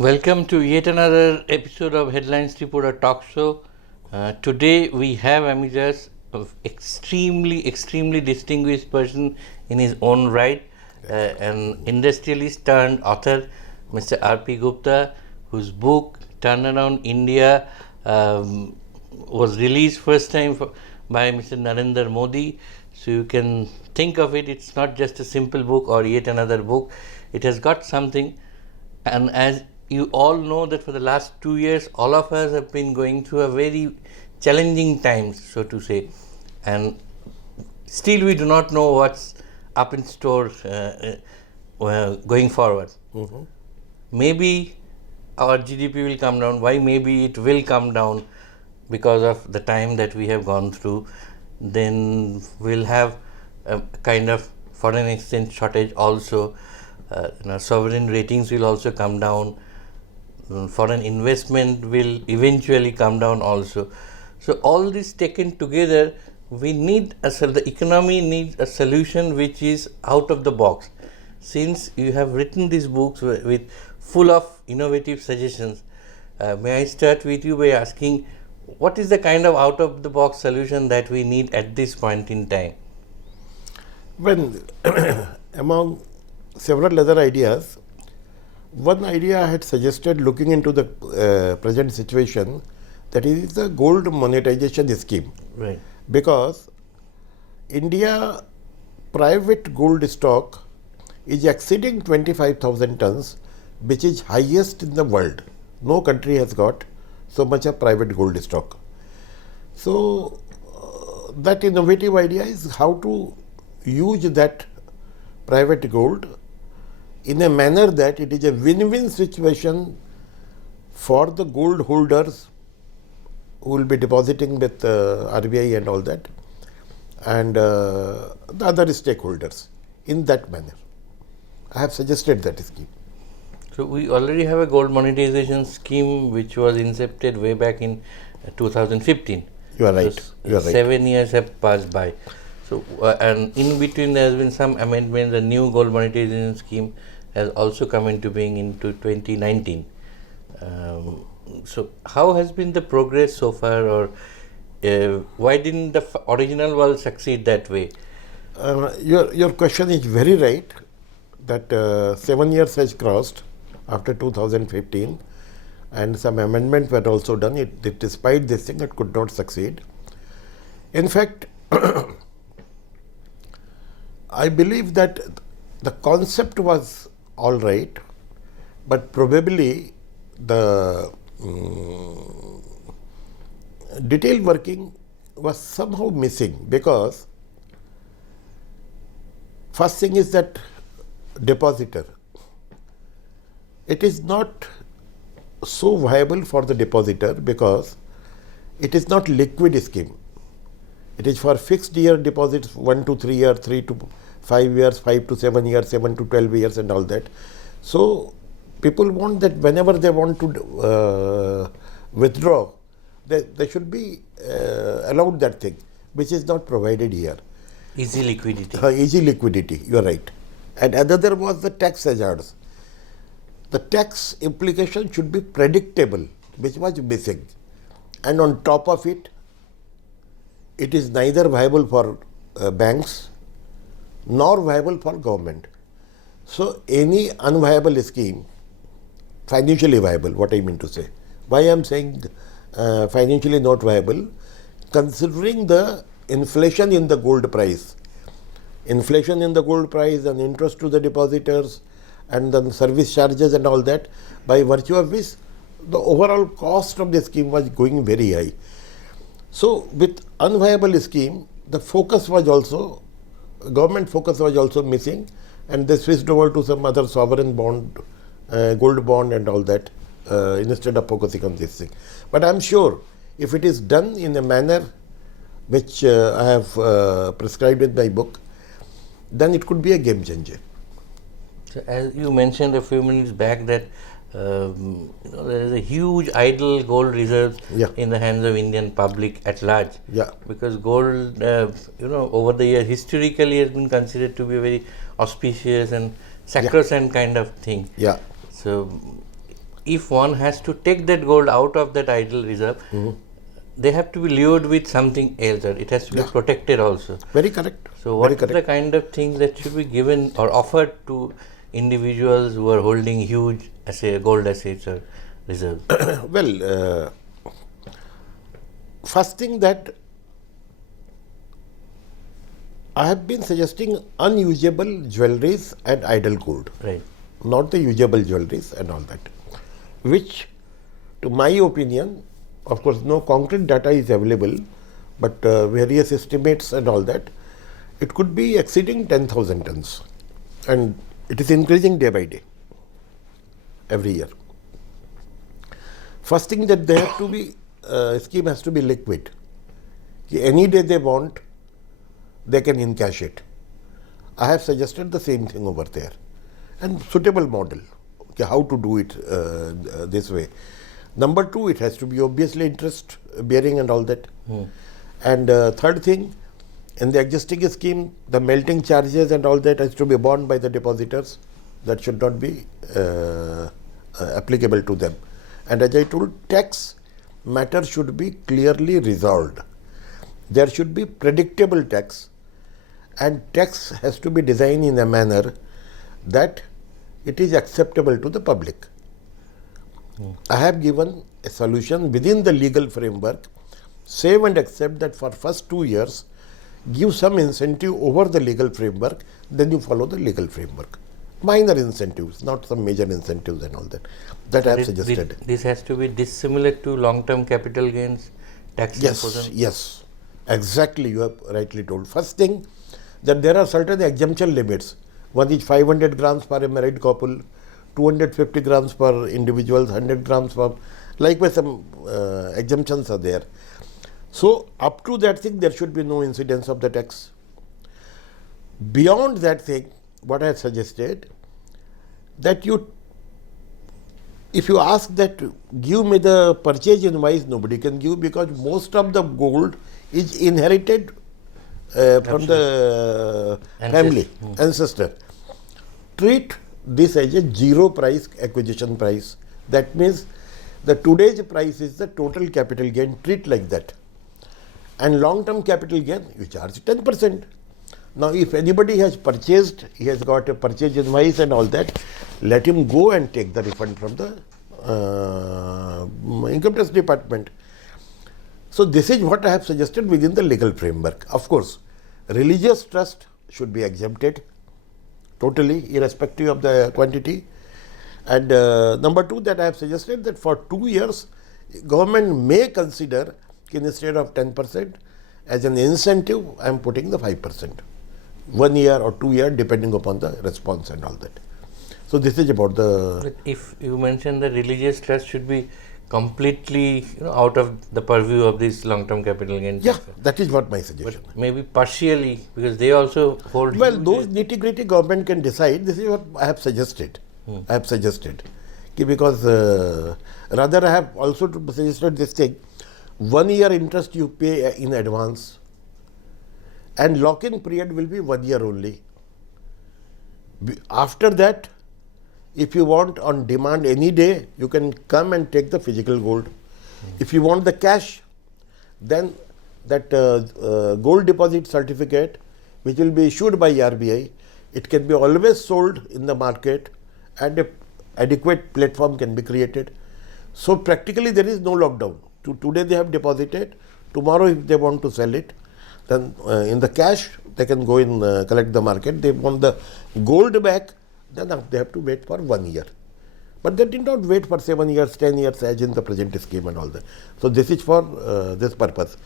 Welcome to yet another episode of Headlines Reporter Talk Show. Today we have Amijas, an extremely distinguished person in his own right, an industrialist turned author, Mr. P Gupta, whose book Turnaround India was released first time by Mr. Narendra Modi. So you can think of it, it's not just a simple book or yet another book. It has got something. And as you all know that for the last 2 years, all of us have been going through a very challenging times, so to say. And still we do not know what's up in store going forward. Mm-hmm. Maybe our GDP will come down. Why maybe it will come down? Because of the time that we have gone through. Then we'll have a kind of foreign exchange shortage also. Sovereign ratings will also come down. Foreign investment will eventually come down also. So all this taken together, we need the economy needs a solution which is out of the box. Since you have written these books with full of innovative suggestions, may I start with you by asking, what is the kind of out of the box solution that we need at this point in time? When among several other ideas, one idea I had suggested looking into the present situation, that is the gold monetization scheme. Right. Because India private gold stock is exceeding 25,000 tons, which is highest in the world. No country has got so much of private gold stock. So that innovative idea is how to use that private gold in a manner that it is a win-win situation for the gold holders who will be depositing with RBI and all that, and the other stakeholders in that manner. I have suggested that scheme. So we already have a gold monetization scheme which was incepted way back in 2015. You are right. So you are right. 7 years have passed by. So and in between there has been some amendments. The new gold monetization scheme has also come into being into 2019. So how has been the progress so far, or why didn't the original one succeed that way? Your question is very right, that 7 years has crossed after 2015 and some amendments were also done. Despite this thing, it could not succeed. In fact, I believe that the concept was all right, but probably the detailed working was somehow missing, because first thing is that depositor, it is not so viable for the depositor because it is not liquid scheme. It is for fixed year deposits, 1 to 3 years, 3 to 5 years, 5 to 7 years, 7 to 12 years and all that. So people want that whenever they want to withdraw, they should be allowed that thing, which is not provided here. Easy liquidity. Easy liquidity, you are right. And another was the tax hazards. The tax implication should be predictable, which was missing. And on top of it, it is neither viable for banks nor viable for government. So any unviable scheme, financially viable, what I mean to say. Why I am saying financially not viable? Considering the inflation in the gold price. Inflation in the gold price and interest to the depositors and then service charges and all that, by virtue of which the overall cost of the scheme was going very high. So with unviable scheme, the focus was also, government focus was also missing, and they switched over to some other sovereign bond, gold bond and all that, instead of focusing on this thing. But I am sure if it is done in a manner which I have prescribed in my book, then it could be a game changer. So as you mentioned a few minutes back that there is a huge idle gold reserves in the hands of Indian public at large. Yeah. Because gold, over the years historically has been considered to be a very auspicious and sacrosanct kind of thing. Yeah. So if one has to take that gold out of that idle reserve, they have to be lured with something else, or it has to be protected also. Very correct. So, Very what are the kind of things that should be given or offered to individuals who are holding huge gold assets or reserves? Well, first thing that I have been suggesting unusable jewelries and idle gold, Right. not the usable jewelries and all that, which, to my opinion, of course, no concrete data is available, but various estimates and all that, it could be exceeding 10,000 tons, and it is increasing day by day, every year. First thing that they have to be, scheme has to be liquid. Any day they want, they can encash it. I have suggested the same thing over there, and suitable model, okay, how to do it this way. Number two, it has to be obviously interest bearing and all that. And third thing, in the existing scheme, the melting charges and all that has to be borne by the depositors. That should not be applicable to them. And as I told, tax matter should be clearly resolved. There should be predictable tax, and tax has to be designed in a manner that it is acceptable to the public. I have given a solution within the legal framework. Save and accept that for first 2 years, give some incentive over the legal framework, then you follow the legal framework. Minor incentives, not some major incentives and all that. That I have suggested. This has to be dissimilar to long-term capital gains tax imposition? Yes, exactly, you have rightly told. First thing, that there are certain exemption limits. One is 500 grams for a married couple, 250 grams for individuals, 100 grams for, likewise some exemptions are there. So, up to that thing, there should be no incidence of the tax. Beyond that thing, what I have suggested, that if you ask that, give me the purchase invoice, nobody can give, because most of the gold is inherited from the family, ancestor. Treat this as a zero price acquisition price. That means the today's price is the total capital gain. Treat like that. And long-term capital gain, you charge 10%. Now, if anybody has purchased, he has got a purchase invoice and all that, let him go and take the refund from the income tax department. So, this is what I have suggested within the legal framework. Of course, religious trust should be exempted totally, irrespective of the quantity. And number two, that I have suggested that for 2 years, government may consider, instead of 10%, as an incentive, I am putting the 5%. 1 year or 2 years, depending upon the response and all that. So, this is about the... But if you mentioned that religious trust should be completely out of the purview of this long-term capital gain. Yeah, that is what my suggestion. But maybe partially, because they also hold... Well, those nitty-gritty government can decide. This is what I have suggested. I have suggested. Because rather I have also suggested this thing. 1 year interest you pay in advance, and lock-in period will be 1 year only. After that, if you want on demand any day, you can come and take the physical gold. If you want the cash, then that gold deposit certificate, which will be issued by RBI, it can be always sold in the market, and an adequate platform can be created. So, practically there is no lockdown. Today they have deposited, tomorrow if they want to sell it, then in the cash they can go in collect the market. They want the gold back, then they have to wait for 1 year. But they did not wait for 7 years, 10 years as in the present scheme and all that. So, this is for this purpose.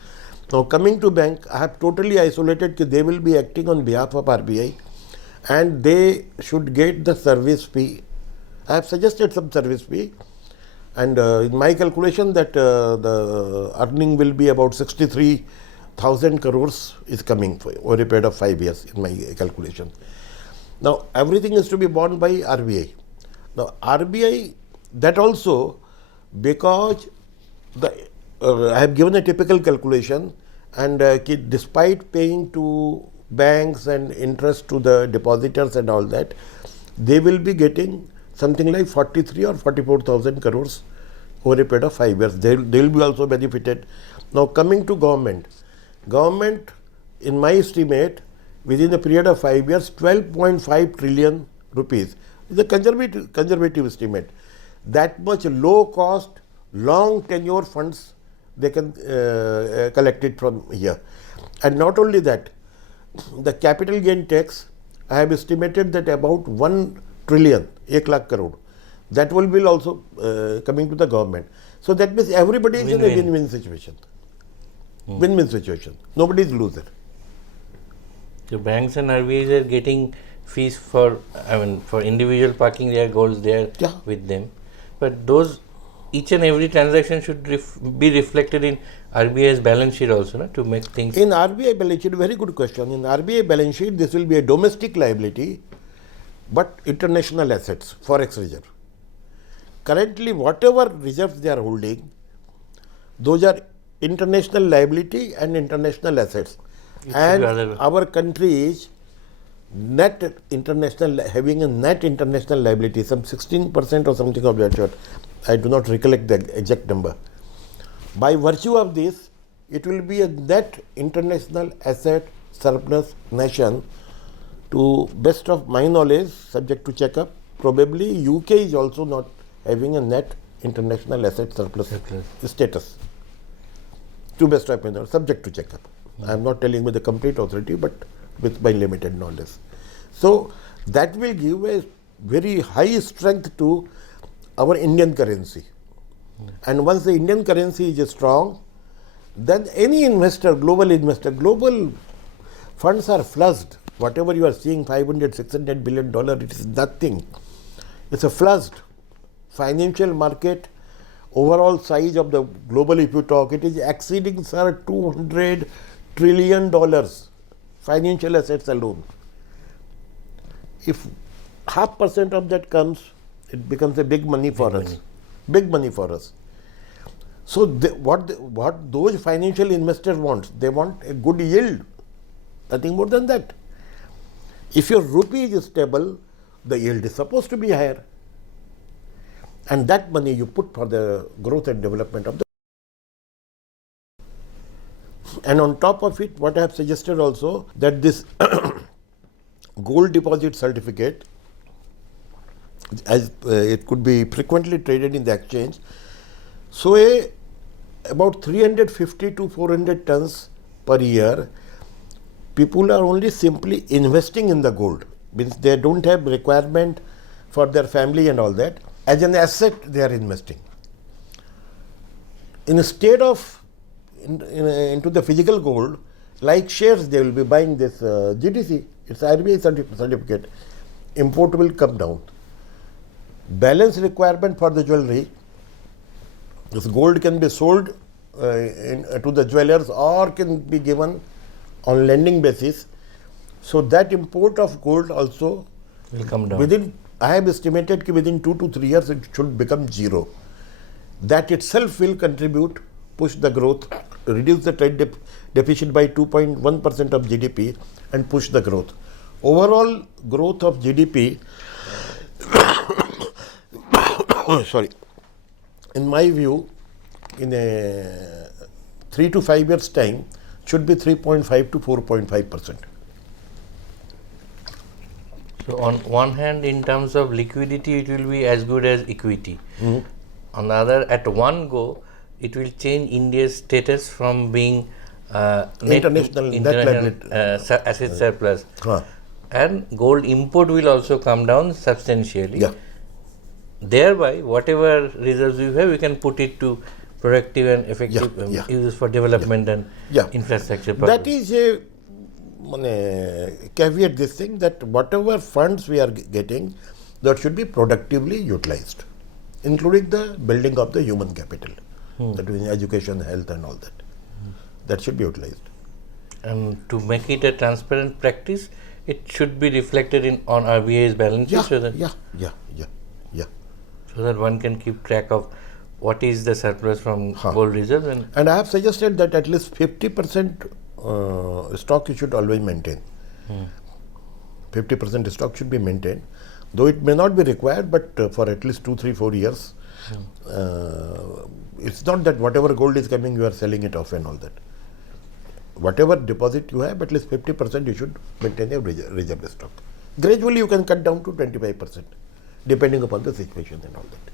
Now, coming to bank, I have totally isolated that they will be acting on behalf of RBI, and they should get the service fee. I have suggested some service fee, and in my calculation that the earning will be about 63,000 crores is coming for over a period of 5 years in my calculation. Now, everything is to be borne by RBI. Now, RBI, that also, because I have given a typical calculation, and despite paying to banks and interest to the depositors and all that, they will be getting something like 43 or 44,000 crores over a period of 5 years. They will be also benefited. Now coming to government, in my estimate, within a period of 5 years, 12.5 trillion rupees is a conservative estimate. That much low cost, long tenure funds they can collect it from here. And not only that, the capital gain tax, I have estimated that about 1 trillion, 1 lakh crore, that will be also coming to the government. So that means everybody is in a win-win situation. Win-win situation. Nobody is loser. So banks and RBIs are getting fees for, for individual parking their golds there with them. But those, each and every transaction should be reflected in RBI's balance sheet also, no? To make things. In RBI balance sheet, very good question. In RBI balance sheet, this will be a domestic liability, but international assets, forex reserve. Currently, whatever reserves they are holding, those are international liability and international assets. And our country is having a net international liability, some 16% or something of that sort. I do not recollect the exact number. By virtue of this, it will be a net international asset surplus nation. To best of my knowledge, subject to checkup, probably UK is also not having a net international asset surplus status. To best of my knowledge, subject to checkup. I am not telling with the complete authority, but with my limited knowledge. So that will give a very high strength to our Indian currency. And once the Indian currency is strong, then any investor, global funds are flushed. Whatever you are seeing, $500–600 billion, it is nothing. It's a flushed financial market. Overall size of the global, if you talk, it is exceeding, sir, $200 trillion financial assets alone. If 0.5% of that comes, it becomes a big money for us. Big money for us. So what those financial investors want, they want a good yield, nothing more than that. If your rupee is stable, the yield is supposed to be higher. And that money you put for the growth and development of the. And on top of it, what I have suggested also, that this gold deposit certificate, as it could be frequently traded in the exchange, so about 350 to 400 tons per year, people are only simply investing in the gold. Means they don't have requirement for their family and all that. As an asset, they are investing. Instead of into the physical gold, like shares, they will be buying this GTC. It's RBI certificate. Import will come down. Balance requirement for the jewelry. This gold can be sold to the jewelers or can be given on lending basis. So that import of gold also will come down. I have estimated that within 2 to 3 years it should become zero. That itself will contribute, push the growth, reduce the trade deficit by 2.1% of GDP and push the growth. Overall growth of GDP, in my view, in a 3 to 5 years time, should be 3.5 to 4.5%. So on one hand, in terms of liquidity, it will be as good as equity. On the other, at one go, it will change India's status from being international asset surplus. And gold import will also come down substantially. Thereby, whatever reserves we have, we can put it to productive and effective uses for development and infrastructure purpose. That is a caveat, this thing, that whatever funds we are getting, that should be productively utilized, including the building of the human capital, that is education, health and all that. That should be utilized. And to make it a transparent practice, it should be reflected on RBI's balance sheet so that one can keep track of what is the surplus from gold reserves. And I have suggested that at least 50% stock you should always maintain. 50% stock should be maintained. Though it may not be required, but for at least 2, 3, 4 years, it's not that whatever gold is coming, you are selling it off and all that. Whatever deposit you have, at least 50% you should maintain a reserve stock. Gradually, you can cut down to 25%, depending upon the situation and all that.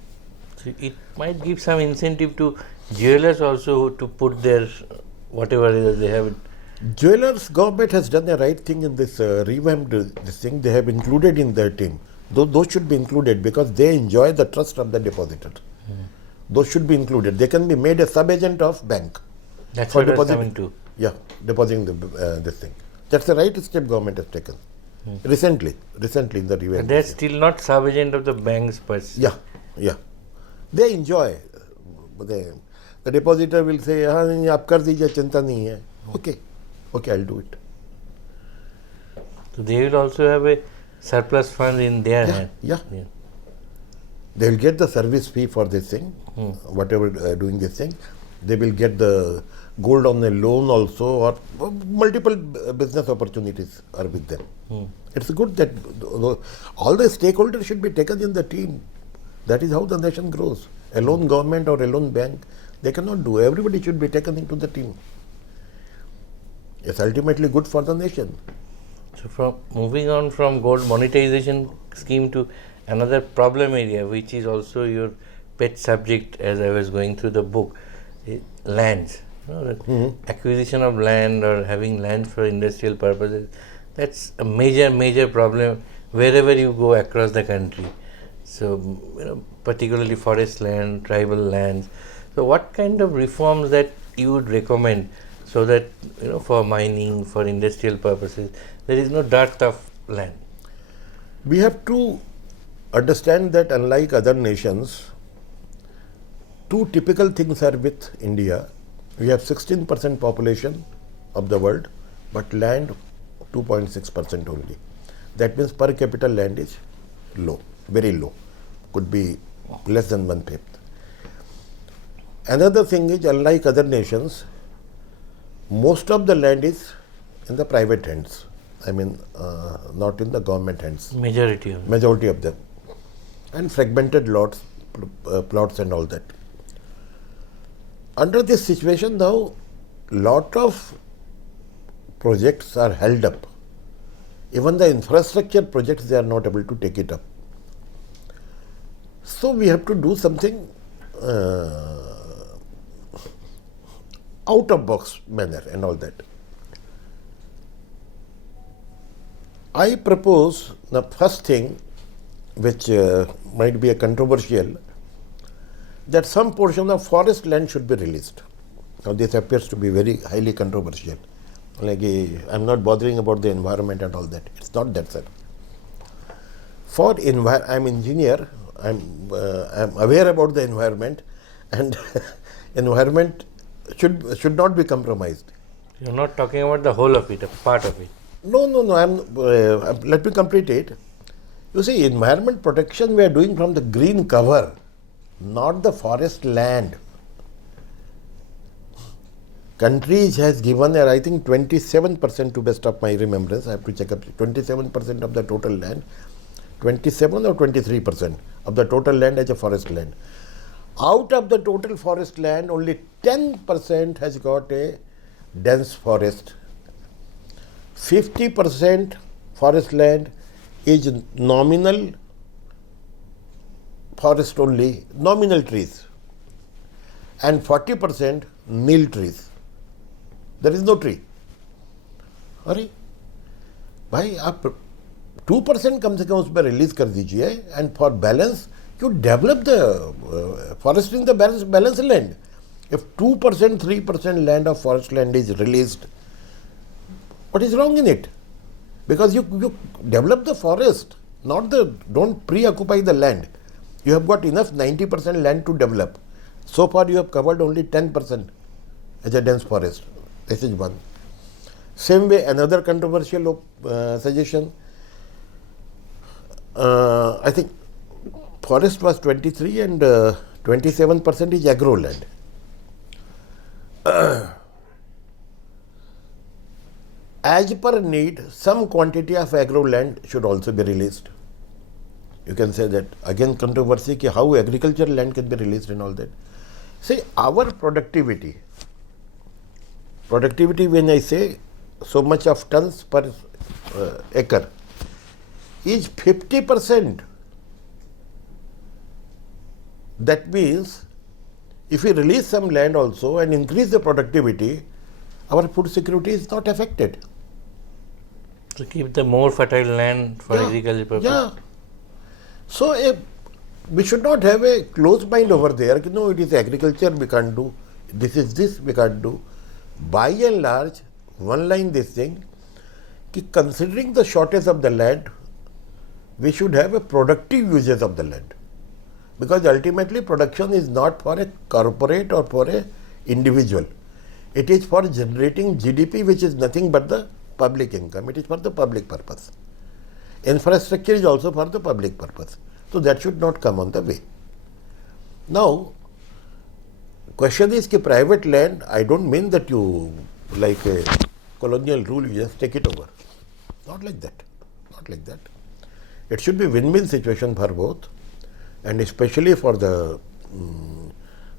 So it might give some incentive to jewelers also to put their whatever it is they have. Jewelers, government has done the right thing in this revamped this thing. They have included in their team. Those should be included because they enjoy the trust of the depositor. Those should be included. They can be made a sub-agent of bank. That's for what I was depositing. coming to. Yeah, depositing this thing. That's the right step government has taken. Recently in the revamp. But they're still not sub-agent of the banks per se. Yeah. They enjoy. The depositor will say, हाँ नहीं आप कर दीजिए चिंता नहीं है. Okay, I'll do it. So they will also have a surplus fund in their hand. Yeah. They will get the service fee for this thing, whatever doing this thing. They will get the gold on a loan also, or multiple business opportunities are with them. It's good that all the stakeholders should be taken in the team. That is how the nation grows. A lone government or a lone bank, they cannot do. Everybody should be taken into the team. It's ultimately good for the nation. So from moving on from gold monetization scheme to another problem area, which is also your pet subject as I was going through the book, lands. The acquisition of land or having land for industrial purposes, that's a major problem wherever you go across the country. So, particularly forest land, tribal lands. So, what kind of reforms that you would recommend so that, for mining, for industrial purposes, there is no dearth of land? We have to understand that unlike other nations, two typical things are with India. We have 16% population of the world, but land 2.6% only. That means per capita land is low, very low, could be less than 1/5. Another thing is, unlike other nations, most of the land is in the private hands. I mean, not in the government hands. Majority of them. And fragmented lots, plots and all that. Under this situation now, lot of projects are held up. Even the infrastructure projects, they are not able to take it up. So we have to do something out of box manner and all that. I propose the first thing, which might be a controversial, that some portion of forest land should be released. Now this appears to be very highly controversial. Like I'm not bothering about the environment and all that. It's not that, sir. I'm engineer. I'm aware about the environment, and environment should not be compromised. You're not talking about the whole of it, a part of it. No. Let me complete it. You see, environment protection we are doing from the green cover, not the forest land. Countries has given, I think, 27% to best of my remembrance. I have to check up. 27% of the total land, 27 or 23% of the total land as a forest land. Out of the total forest land, only 10% has got a dense forest. 50% forest land is nominal forest only, nominal trees, and 40% nil trees. There is no tree. अरे भाई आप 2% कम से कम उस पर release कर दीजिए, and for balance you develop the forest in the balance land. If 2%, 3% land of forest land is released, what is wrong in it? Because you develop the forest, don't pre-occupy the land. You have got enough 90% land to develop. So far you have covered only 10% as a dense forest. This is one. Same way, another controversial suggestion, I think forest was 23 and 27% is agro land. As per need, some quantity of agro land should also be released. You can say that again controversy ki how agricultural land can be released and all that. See, our productivity when I say so much of tons per acre is 50%. That means if we release some land also and increase the productivity, our food security is not affected. To keep the more fertile land for agriculture purpose. Yeah. So we should not have a closed mind over there. No, it is agriculture we can't do. This we can't do. By and large, one line this thing, ki considering the shortage of the land, we should have a productive usage of the land. Because ultimately production is not for a corporate or for a individual. It is for generating GDP, which is nothing but the public income. It is for the public purpose. Infrastructure is also for the public purpose. So that should not come on the way. Now, question is ki private land, I don't mean that you, like a colonial rule, you just take it over. Not like that. Not like that. It should be win-win situation for both, and especially for the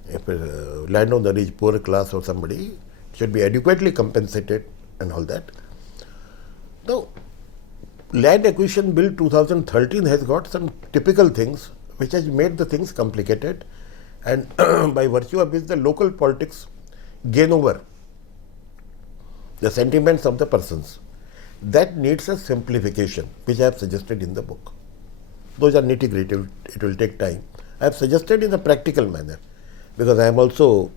if a landowner is poor class or somebody, it should be adequately compensated and all that. Now, Land Acquisition Bill 2013 has got some typical things which has made the things complicated, and by virtue of which the local politics gain over the sentiments of the persons. That needs a simplification, which I have suggested in the book. Those are nitty-gritty, it will take time. I have suggested in a practical manner, because I am also,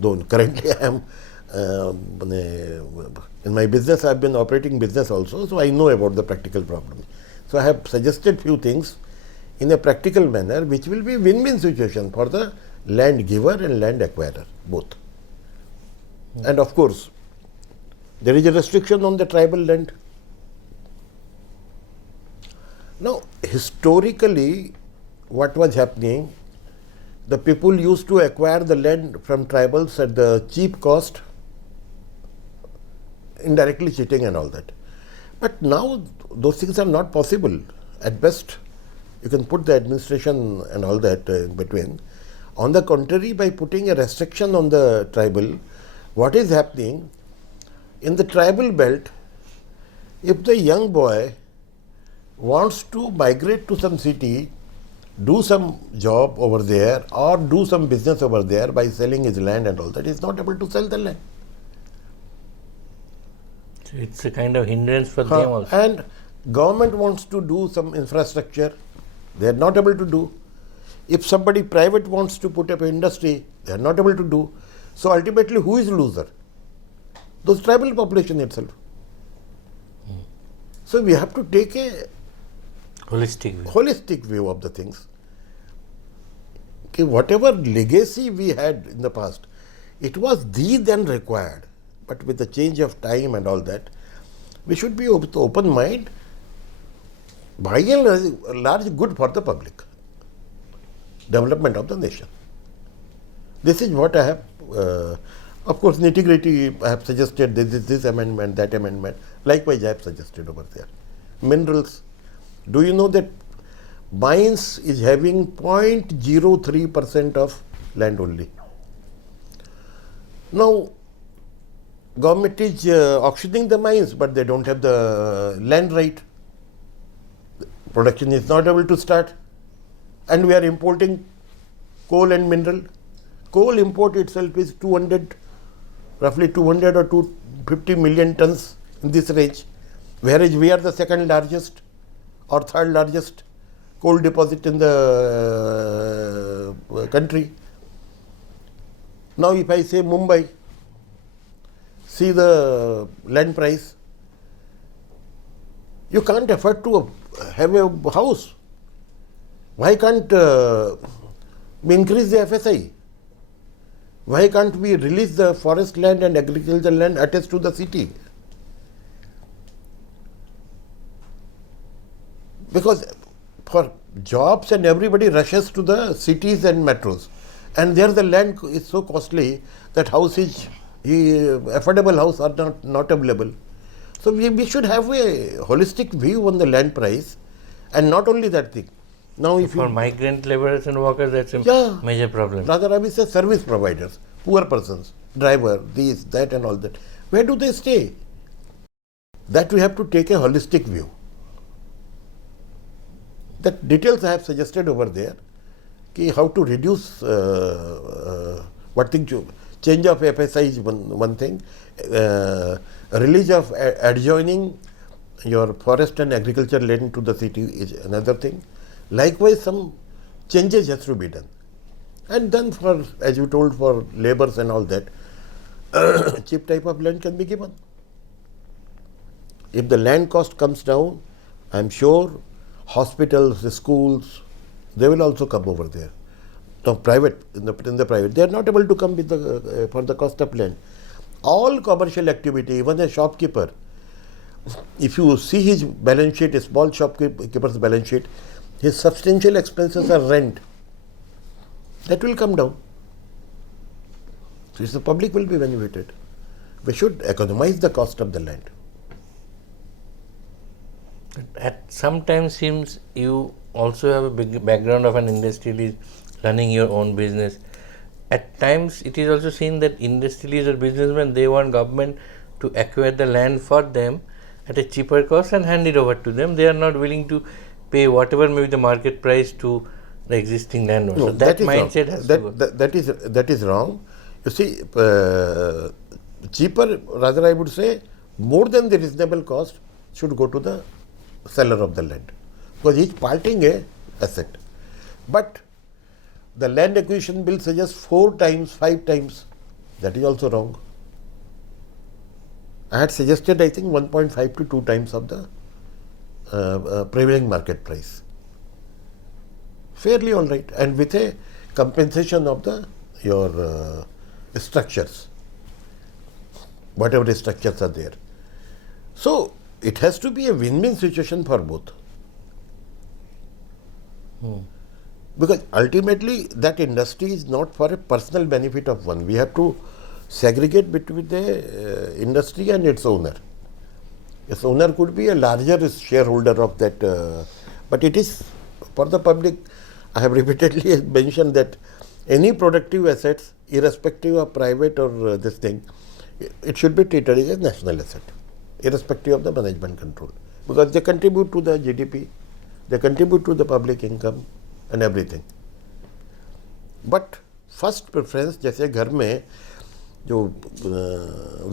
though currently I am in my business, I have been operating business also, so I know about the practical problems. So I have suggested few things in a practical manner, which will be win-win situation for the land giver and land acquirer, both. And of course, there is a restriction on the tribal land. Now, historically, what was happening, the people used to acquire the land from tribals at the cheap cost, indirectly cheating and all that. But now, those things are not possible. At best, you can put the administration and all that in between. On the contrary, by putting a restriction on the tribal, what is happening, in the tribal belt, if the young boy wants to migrate to some city, do some job over there or do some business over there by selling his land and all that, he is not able to sell the land. So it's a kind of hindrance for them also. And government wants to do some infrastructure, they are not able to do. If somebody private wants to put up an industry, they are not able to do. So ultimately, who is loser? Those tribal population itself. So we have to take a holistic view of the things. Okay, whatever legacy we had in the past, it was then required. But with the change of time and all that, we should be with open mind, by and large good for the public, development of the nation. This is what I have. Of course, nitty-gritty, I have suggested this amendment, that amendment. Likewise, I have suggested over there. Minerals. Do you know that mines is having 0.03% of land only? Now, government is auctioning the mines, but they don't have the land right. Production is not able to start. And we are importing coal and mineral. Coal import itself is roughly 200 or 250 million tons in this range, whereas we are the second largest or third largest coal deposit in the country. Now, if I say Mumbai, see the land price, you can't afford to have a house. Why can't we increase the FSI? Why can't we release the forest land and agricultural land attached to the city? Because for jobs and everybody rushes to the cities and metros, and there the land is so costly that affordable houses are not available. So we should have a holistic view on the land price And not only that thing. Now, if For you migrant laborers and workers, that's a Yeah. major problem. rather I will say service providers, poor persons, driver, this, that, and all that, where do they stay? That we have to take a holistic view. That details I have suggested over there, how to reduce what thing change of FSI is one thing, release of adjoining your forest and agriculture land to the city is another thing. Likewise, some changes has to be done, and then for, as you told, for labours and all that, cheap type of land can be given. If the land cost comes down, I am sure hospitals, the schools, they will also come over there. Now, private, in the private, they are not able to come with the for the cost of land. All commercial activity, even a shopkeeper, if you see his balance sheet, a small shopkeeper's balance sheet, his substantial expenses are rent. That will come down. So the public will be benefited. We should economize the cost of the land. At sometimes seems you also have a big background of an industrialist running your own business. At times it is also seen that industrialists or businessmen, they want government to acquire the land for them at a cheaper cost and hand it over to them. They are not willing to pay whatever may be the market price to the existing landowner. No, So that is mindset wrong. has to go. That is wrong. You see, cheaper, rather I would say, more than the reasonable cost should go to the seller of the land, because he is parting a asset. But the land acquisition bill suggests 4 times, 5 times. That is also wrong. I had suggested, I think, 1.5 to 2 times of the prevailing market price. Fairly all right, and with a compensation of your structures, whatever structures are there. So it has to be a win-win situation for both. Because ultimately that industry is not for a personal benefit of one. We have to segregate between the industry and its owner. Its owner could be a larger shareholder of that, but it is for the public. I have repeatedly mentioned that any productive assets, irrespective of private or this thing, it should be treated as a national asset, irrespective of the management control, because they contribute to the GDP, they contribute to the public income and everything. But first preference, जैसे घर में जो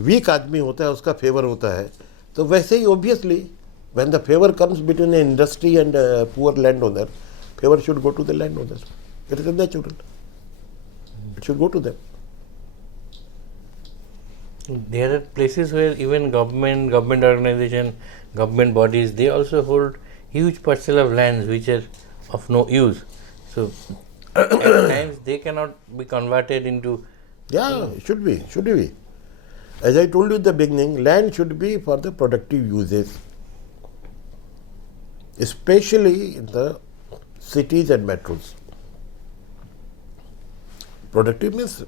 week आदमी होता है उसका favour होता है, तो वैसे ही obviously when the favor comes between an industry and a poor landowner, favor should go to the landowners. It is natural. It should go to them. There are places where even government organization, government bodies, they also hold huge parcel of lands which are of no use. So at times they cannot be converted into. Yeah, should be. As I told you in the beginning, land should be for the productive uses, especially in the cities and metros. Productive means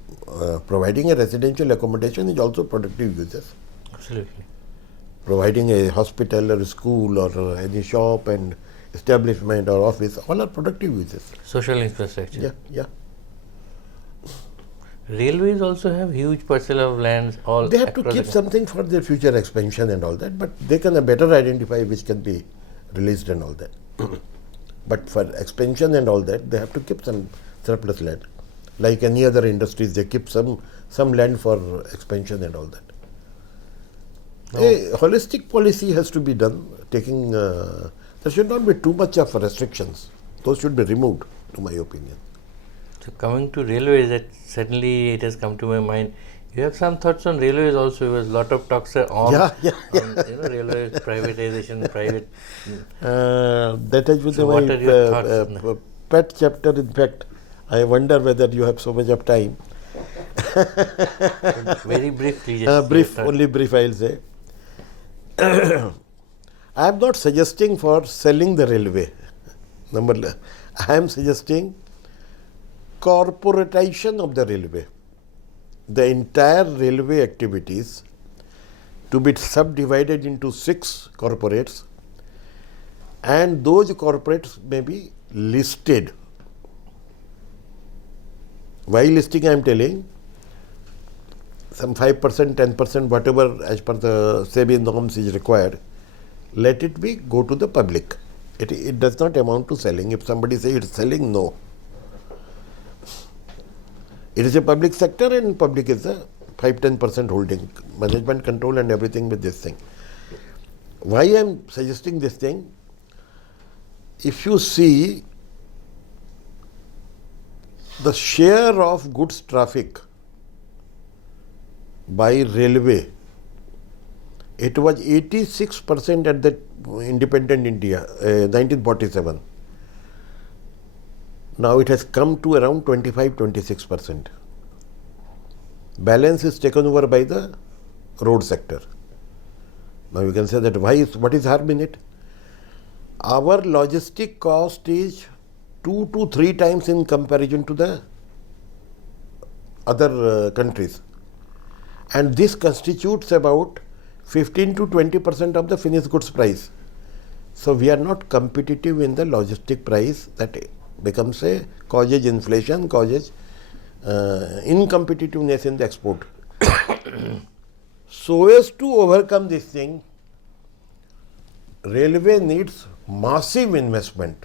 providing a residential accommodation is also productive uses. Absolutely. Providing a hospital or a school or any shop and establishment or office, all are productive uses. Social infrastructure. Yeah. Railways also have huge parcel of lands. All They have to across keep the- something for their future expansion and all that, but they can better identify which can be released and all that. But for expansion and all that, they have to keep some surplus land. Like any other industries, they keep some land for expansion and all that. A holistic policy has to be done, taking, there should not be too much of restrictions. Those should be removed, to my opinion. So coming to railways, that suddenly it has come to my mind. You have some thoughts on railways also, because a lot of talks are on, Yeah. on railways privatization, private. That has been So what are your thoughts on my pet chapter. In fact, I wonder whether you have so much of time. Very briefly, just Only brief I'll say. I am not suggesting for selling the railway. I am suggesting corporatization of the railway. The entire railway activities to be subdivided into 6 corporates, and those corporates may be listed. Why listing I am telling? Some 5%, 10%, whatever as per the SEBI norms is required, let it be go to the public. It does not amount to selling. If somebody says it's selling, no. It is a public sector and public is a 5-10% holding, management control and everything with this thing. Why I am suggesting this thing? If you see the share of goods traffic by railway, it was 86% at the independent India, 1947. Now it has come to around 25-26%. Balance is taken over by the road sector. Now you can say that what is harm in it? Our logistic cost is 2 to 3 times in comparison to the other countries. And this constitutes about 15 to 20% of the finished goods price. So we are not competitive in the logistic price. That becomes a causes inflation, causes incompetitiveness in the export. So as to overcome this thing, railway needs massive investment.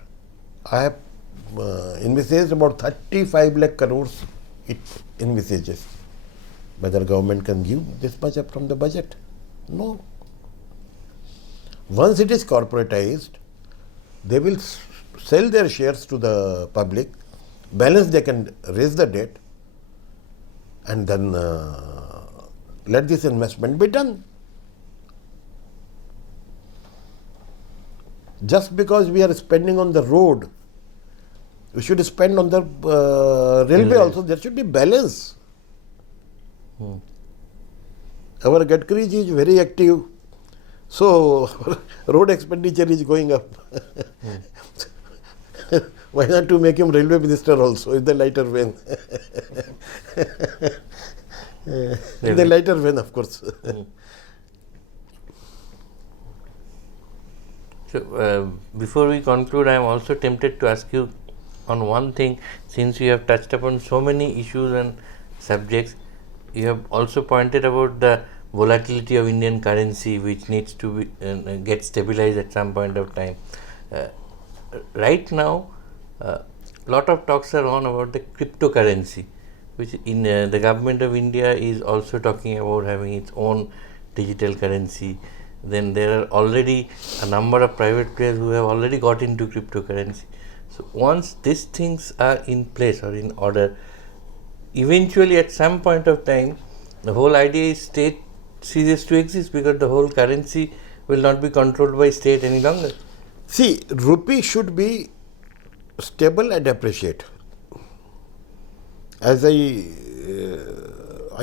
I have envisaged about 35 lakh crores it envisages. Whether government can give this much up from the budget? No. Once it is corporatized, they will sell their shares to the public, balance they can raise the debt, and then let this investment be done. Just because we are spending on the road, we should spend on the railway also. There should be balance. Our Gadkari ji is very active, so road expenditure is going up. Why not to make him railway minister also in the lighter vein? In the lighter vein, of course. So, before we conclude, I am also tempted to ask you on one thing. Since you have touched upon so many issues and subjects, you have also pointed about the volatility of Indian currency, which needs to be, get stabilized at some point of time. Right now, lot of talks are on about the cryptocurrency, which in the government of India is also talking about having its own digital currency. Then there are already a number of private players who have already got into cryptocurrency. So once these things are in place or in order, eventually at some point of time, the whole idea is state ceases to exist, because the whole currency will not be controlled by state any longer. See, rupee should be stable and appreciate. As I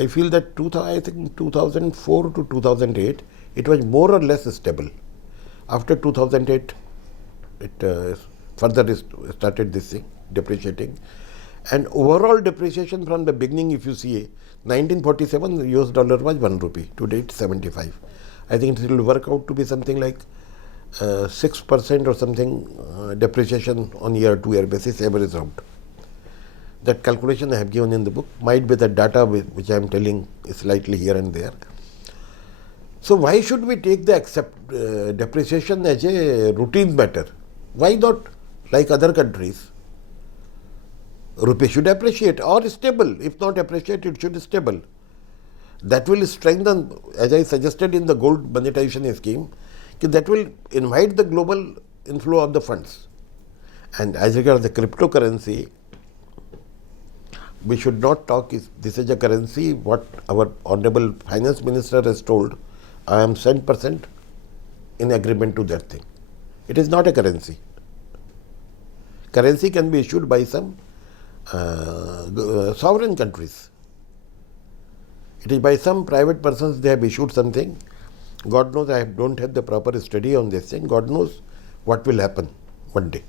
feel that I think 2004 to 2008, it was more or less stable. After 2008, it further started this thing, depreciating. And overall depreciation from the beginning, if you see, 1947, the US dollar was 1 rupee. Today it's 75. I think it will work out to be something like 6% or something depreciation on year-to-year basis, average out. That calculation I have given in the book. Might be the data which I am telling is slightly here and there. So why should we take the depreciation as a routine matter? Why not, like other countries, rupee should appreciate or stable. If not appreciate, it should be stable. That will strengthen, as I suggested in the Gold Monetization Scheme, that will invite the global inflow of the funds. And as regards the cryptocurrency, we should not talk if this is a currency. What our Honorable Finance Minister has told, I am 100% in agreement to that thing. It is not a currency. Currency can be issued by some sovereign countries. It is by some private persons they have issued something. God knows, I don't have the proper study on this thing. God knows what will happen one day.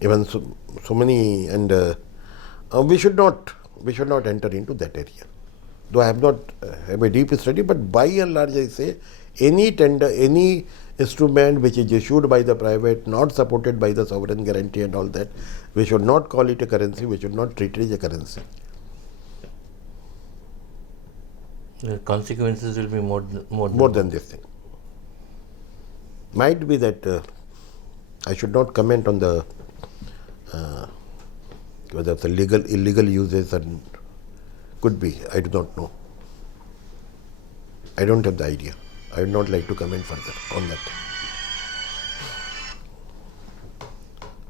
Even so many, and we should not enter into that area. Though I have not have a deep study, but by and large I say any tender, any instrument which is issued by the private, not supported by the sovereign guarantee and all that, we should not call it a currency, we should not treat it as a currency. The consequences will be more Than this thing. Might be that I should not comment on the whether the legal, illegal uses, and could be, I do not know. I don't have the idea. I would not like to comment further on that.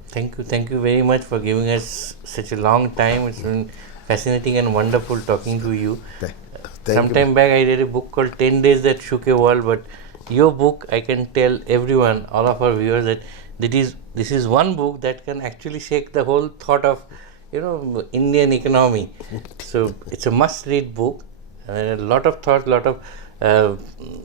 Thank you very much for giving us such a long time. It's been fascinating and wonderful talking to you. Sometime back I read a book called 10 Days That Shook a World, but your book, I can tell everyone, all of our viewers, that this is one book that can actually shake the whole thought of Indian economy. So it's a must read book, a lot of thought, lot of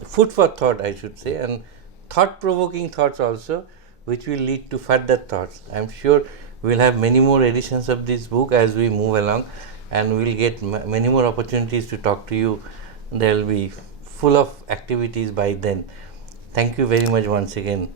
food for thought, I should say, and thought provoking thoughts also, which will lead to further thoughts. I'm sure we'll have many more editions of this book as we move along, and we'll get many more opportunities to talk to you. There will be full of activities by then. Thank you very much once again.